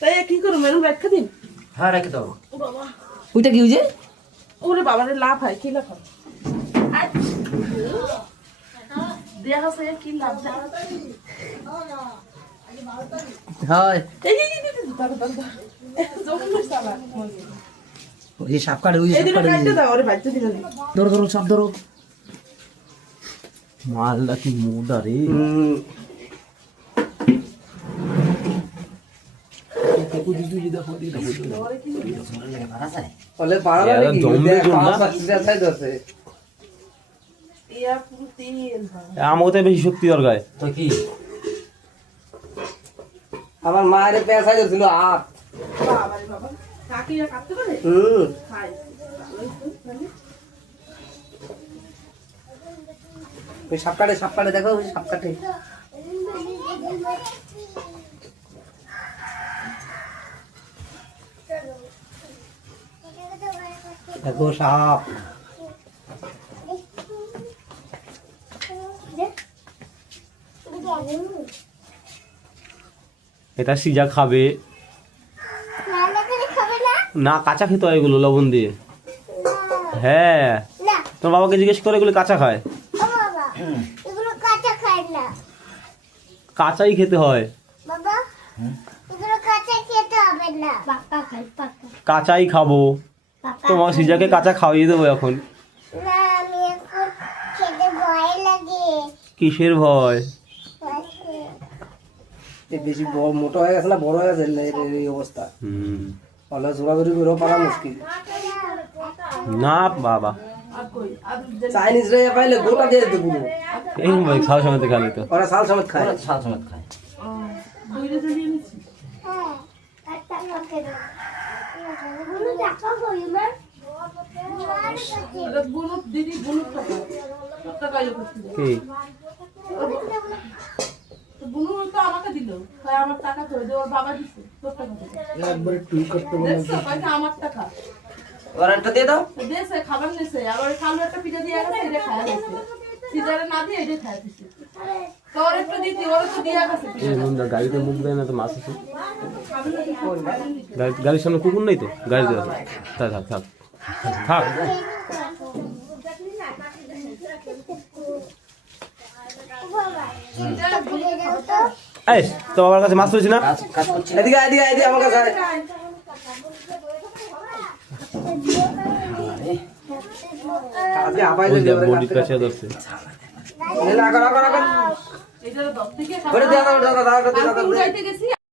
তাই কি করো মেরুন রেখে দিন। হ্যাঁ রেখে দাও। বাবা ওইটা কি হয়েছে? ওরে বাবারে লাভ হয় কি লাভ হয় দেয়া হচ্ছে কি লাভ হয় এই ওই সাপ কাটে, ওই এই সাপ দুটো কাটে। কাটতে দাও ওরে বাইতে দিন ধরো ধরো সাপ ধরো। মালটা কি মোটা রে। আমাকে বেশি শক্তি দরকার। তো কি আমার মায়ের পেশাই ছিল আর বাবারে বাবা কাকিরা কাটতে পারে খাই ওই সাপ কাটে দেখো, ওই সাপ কাটে। দেখো সাপ। এটা সিজা খাবে না, কাঁচা খেতে হয় এগুলো লবণ দিয়ে। হ্যাঁ তোমার বাবাকে জিজ্ঞেস করে এগুলো কাঁচা খায়। কাঁচাই খেতে হয়, কাঁচাই খাবো। তোমার সিজাকে কাঁচা খাওয়িয়ে দেবো এখন। কিসের ভয়? বেশি মোটা হয়ে গেছে না বড় হয়ে গেছে এই অবস্থা। তাহলে জোরাজুরি করেও পারা মুশকিল। না বাবা চাইনিজ রে পাইলে গোটা দিয়ে দিতে পুরো। এই ভাই খাওয়া সময় খালি তো ওরা সাল সমেত খায়। সাত সময় খায়। দইরে জ্বালিয়ে নিছি এটা বুনুর দিদি বুনুর টাকা করতে কি বুনু তো আমাকে দিল তাই আমার টাকা তো ওর বাবা দিছে তোর টাকা একবারে টুই করতে বলে দেখছো কয়টা আমার টাকা ওরা একটা দিয়ে দাও। দেশে খাবার নেছে আবার কালো একটা পিঠা দিয়ে গেছে এটা খায়া গেছে সিজারে না দিয়ে এটা খায়া দিছে তোর একটু দিতি ওর তো দিয়া গেছে এই বন্ধু গাড়িতে মুখ দেয় না তো মাছ আছে। গাড়ির সামনে কুকুর নেই তো, গাড়ি দেওয়া থাক থাক থাক থাক। এই তো বাবার কাছে মাছ পেয়েছি না। কাজ করছি। এদিকে এদিকে এদিকে আমার কাছে আয়। আজকে আপাই ওই দিতে দেখ বডির কাছে ধরছে। না করা করা করা। এটার দপ থেকে ওরে দাও দাও দাও দাও কালকে উঠাইতে গেছি